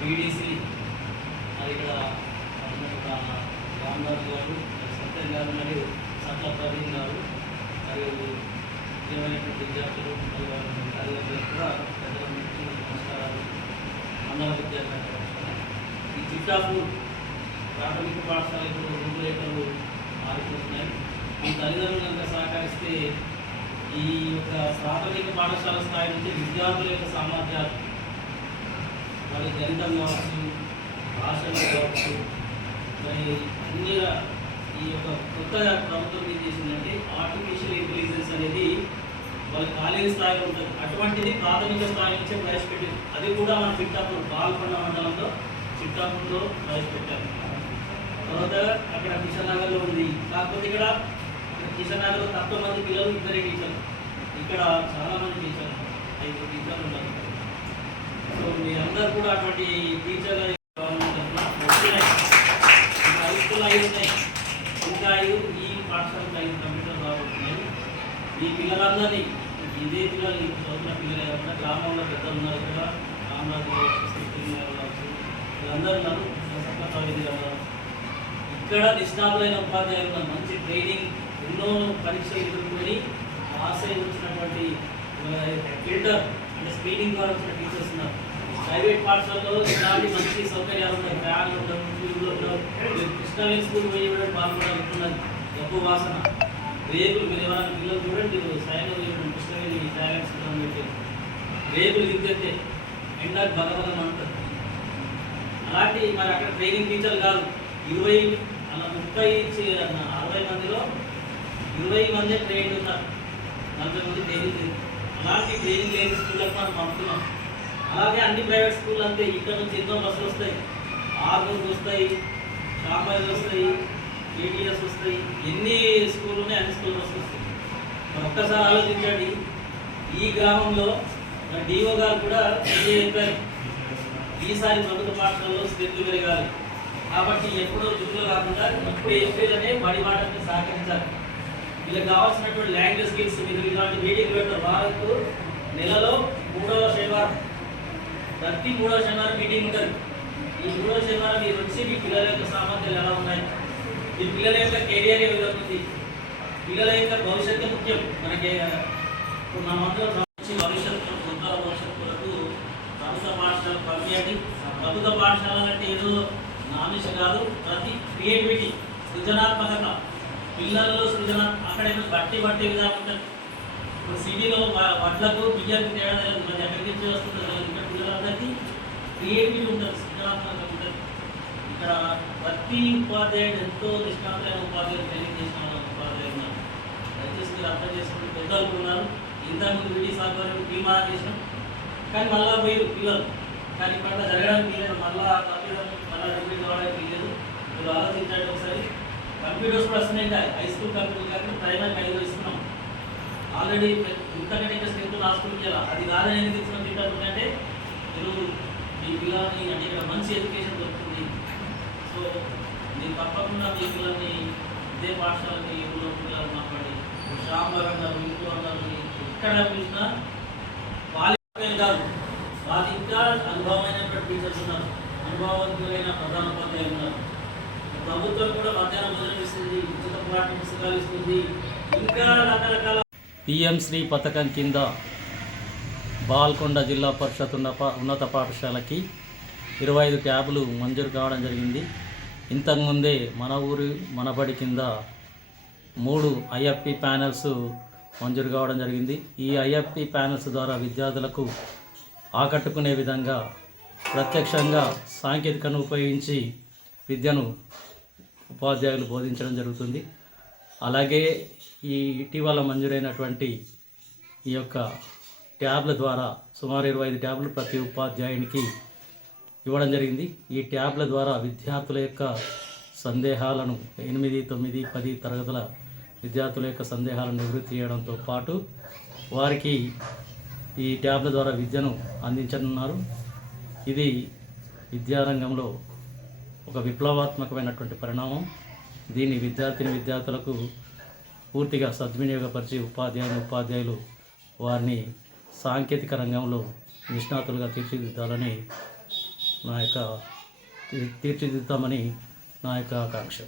BDC ఇక్కడ రామ్దాస్ గారు, సత్యం గారు మరియు సత్ల ప్రవీణ్ గారు మరియు ముఖ్యమైనటువంటి విద్యార్థులు మరియు తల్లిదండ్రులకు కూడా పెద్దలందరికీ నమస్కారాలు. మండల విద్యార్థులు ఈ చిట్టాపూర్ ప్రాథమిక పాఠశాలకు రూపురేఖలు మారిపోతున్నాయి. ఈ తల్లిదండ్రులు కనుక సహకరిస్తే ఈ యొక్క ప్రాథమిక పాఠశాల స్థాయి నుంచి విద్యార్థుల యొక్క సామర్థ్యాలు మరి గణితం కావచ్చు, భాషలు కావచ్చు, మరి అన్ని ఈ యొక్క కొత్తగా ప్రభుత్వం ఏం చేసిందంటే ఆర్టిఫిషియల్ ఇంటెలిజెన్స్ అనేది వాళ్ళ కాలేజీ స్థాయిలో ఉంటుంది. అటువంటిది ప్రాథమిక స్థాయి నుంచే ప్రవేశపెట్టింది. అది కూడా మన చిట్టాపూర్ పాల్కొండ మండలంలో చిట్టాపూర్లో ప్రవేశపెట్టారు. తర్వాత అక్కడ కిషన్ నగర్లో ఉంది. కాకపోతే ఇక్కడ కిషన్ నగర్లో తక్కువ మంది పిల్లలు, ఇద్దరే టీచర్లు. ఇక్కడ చాలామంది టీచర్లు, 5 టీచర్లు ఉన్నారు. సో మీ అందరూ కూడా అటువంటి టీచర్లు హై స్కూల్ అయి ఉన్నాయి. ఇంకా ఈ పాఠశాలకు 5 కంప్యూటర్లు రాబోతున్నాయి. ఈ పిల్లలందరినీ ఇదే పిల్లలు చదువుతున్న పిల్లలు కాకుండా గ్రామంలో పెద్దలు ఉన్నారు ఇక్కడ రామరాజు వీళ్ళందరూ ఉన్నారు. ఇక్కడ నిష్ణాతులైన ఉపాధ్యాయులు ఉన్నారు. మంచి ట్రైనింగ్, ఎన్నో పరీక్షలు ఎదుర్కొని పాస్ అయి వచ్చినటువంటి ఫిల్టర్ అంటే స్క్రీనింగ్ ద్వారా వచ్చిన టీచర్స్ ఉన్నారు. ప్రైవేట్ పాఠశాలలో ఇలాంటి మంచి సౌకర్యాలు ఉన్నాయి. ఫ్యాన్లు ఉండవు, ట్యూబ్లు ఉండవు. కృష్ణవేణి స్కూల్ పోయి కూడా వాళ్ళు కూడా ఉంటున్నది. ఎక్కువ వాసన రేకులు, మీరు ఎవరైనా పిల్లలు చూడండి, సైన్లో కృష్ణవేణి టాయిలెట్ స్కూల్ పెట్టి రేకులు దిద్దేస్తే ఎండకు బలబలం అంటారు. అలాంటి మరి అక్కడ ట్రైనింగ్ టీచర్లు కాదు, 20 అలా 30 60 మందిలో 20 మంది ట్రైన్ ఉన్నారు, 40 మంది ట్రైనింగ్. అలాంటి ట్రైనింగ్ లేని స్కూళ్ళకి మనం పంపుతున్నాం. అలాగే అన్ని ప్రైవేట్ స్కూళ్ళు అంతే. ఇక్కడ నుంచి ఎన్నో బస్సులు వస్తాయి, ఆర్మూర్లు వస్తాయి, షాంబాయిలు వస్తాయి, కేటీఎస్ వస్తాయి. ఎన్ని స్కూళ్ళు ఉన్నాయి, అన్ని స్కూల్ బస్సులు వస్తాయి. మరి ఒక్కసారి ఆలోచించండి. ఈ గ్రామంలో డిఓ గారు కూడా చెప్పారు, ఈసారి ప్రభుత్వ పాఠశాలలో స్ట్రెంత్ పెరగాలి కాబట్టి ఎప్పుడో జూన్లో కాకుండా ఇప్పుడు ఏప్రిల్లోనే బడి మాటని సహకరించాలి. వీళ్ళకి కావాల్సినటువంటి లాంగ్వేజ్ స్కిల్స్ మీరు ఇలాంటి మీటింగ్ పెడతారు. వాళ్ళకు నెలలో 3వ శనివారం, ప్రతి 3వ శనివారం మీటింగ్ ఉంటుంది. ఈ 3వ శనివారం మీరు వచ్చి మీ పిల్లల యొక్క సామర్థ్యాలు ఎలా ఉన్నాయి, మీ పిల్లల యొక్క కెరియర్ ఏ విధంగా ఉంది, పిల్లల యొక్క భవిష్యత్తు ముఖ్యం. మనకి ఇప్పుడు మనమందరం భవిష్యత్తు ఉత్తర భవిష్యత్తు కొరకు ప్రభుత్వ పాఠశాలకు పంపించండి. ప్రభుత్వ పాఠశాల అంటే ఏదో నామిష కాదు, ప్రతి క్రియేటివిటీ, సృజనాత్మకత, పిల్లల్లో అక్కడేమో బట్టి విధానం ఉంటుంది. ఇప్పుడు సిటీలో వడ్లకు బియ్యానికి తేడా లేదు, మరి ఎక్కడి నుంచి వస్తుంది ఇక్కడ పిల్లలందరికీ క్రియేటివిటీ ఉంటుంది, సృజనాత్మకత ఉంటుంది. ఇక్కడ ప్రతి ఉపాధ్యాయుడు ఎంతో నిష్ణాతులైన ఉపాధ్యాయులు, ట్రైనింగ్ చేసిన ఉపాధ్యాయులు ఉన్నారు. దయచేసి మీరు అర్థం చేసుకుంటే పెద్దలు ఉన్నారు. ఇంతకుముందు వీడి సాధ్వర్యం తీర్మానం చేసినాం, కానీ మళ్ళా పోయి పిల్లలు, కానీ ఇప్పుడు జరగడానికి లేదు. మళ్ళీ కంప్యూటర్ మళ్ళీ రిపీట్ కావడానికి లేదు. మీరు ఆలోచించండి ఒకసారి. కంప్యూటర్స్ కూడా వస్తున్నాయి, హై స్కూల్ కంప్యూటర్ కానీ ప్రైమరీ 5 ఇస్తున్నాం ఆల్రెడీ. ఇంతకంటే ఇంకా స్ట్రెంత్ నా స్కూల్కి వెళ్ళాలి. అది కాదని ఎందుకు ఇస్తున్నాం తింటుంది అంటే మీరు మీ పిల్లల్ని అంటే ఇక్కడ మంచి ఎడ్యుకేషన్ దొరుకుతుంది. సో మీరు తప్పకుండా మీ పిల్లల్ని ఇదే పాఠశాలకి ఊళ్ళో పిల్లలు మాట్లాడి శ్యామరంగా ఇంట్లో అన్నారు ఎక్కడ చూసినా వాళ్ళు కాదు, వాళ్ళు ఇంకా అనుభవమైనటువంటి టీచర్స్ ఉన్నారు, అనుభవవంతులైన ప్రధానోపాధ్యాయులు ఉన్నారు. ప్రభుత్వం కూడా మధ్యాహ్నం భోజనం ఇస్తుంది, ఉచిత పాఠ్య పుస్తకాలు ఇస్తుంది, ఇంకా రకరకాల పిఎం శ్రీ పథకం కింద బాల్కొండ జిల్లా పరిషత్ ఉన్నత పాఠశాలకి 25 ట్యాబులు మంజూరు కావడం జరిగింది. ఇంతకుముందే మన ఊరు మనబడి కింద 3 ఐఎఫ్పి ప్యానెల్స్ మంజూరు కావడం జరిగింది. ఈ ఐఎఫ్పి ప్యానెల్స్ ద్వారా విద్యార్థులకు ఆకట్టుకునే విధంగా ప్రత్యక్షంగా సాంకేతికను ఉపయోగించి విద్యను ఉపాధ్యాయులు బోధించడం జరుగుతుంది. అలాగే ఈ ఇటీవల మంజూరైనటువంటి ఈ యొక్క ట్యాబ్ల ద్వారా సుమారు 25 ట్యాబ్లు ప్రతి ఉపాధ్యాయునికి ఇవ్వడం జరిగింది. ఈ ట్యాబ్ల ద్వారా విద్యార్థుల యొక్క సందేహాలను 8, 9, 10 తరగతుల విద్యార్థుల యొక్క సందేహాలను నివృత్తి చేయడంతో పాటు వారికి ఈ ట్యాబ్ల ద్వారా విద్యను అందించనున్నారు. ఇది విద్యారంగంలో ఒక విప్లవాత్మకమైనటువంటి పరిణామం. దీన్ని విద్యార్థులకు పూర్తిగా సద్వినియోగపరిచి ఉపాధ్యాయులు వారిని సాంకేతిక రంగంలో నిష్ణాతులుగా తీర్చిదిద్దామని నా యొక్క ఆకాంక్ష.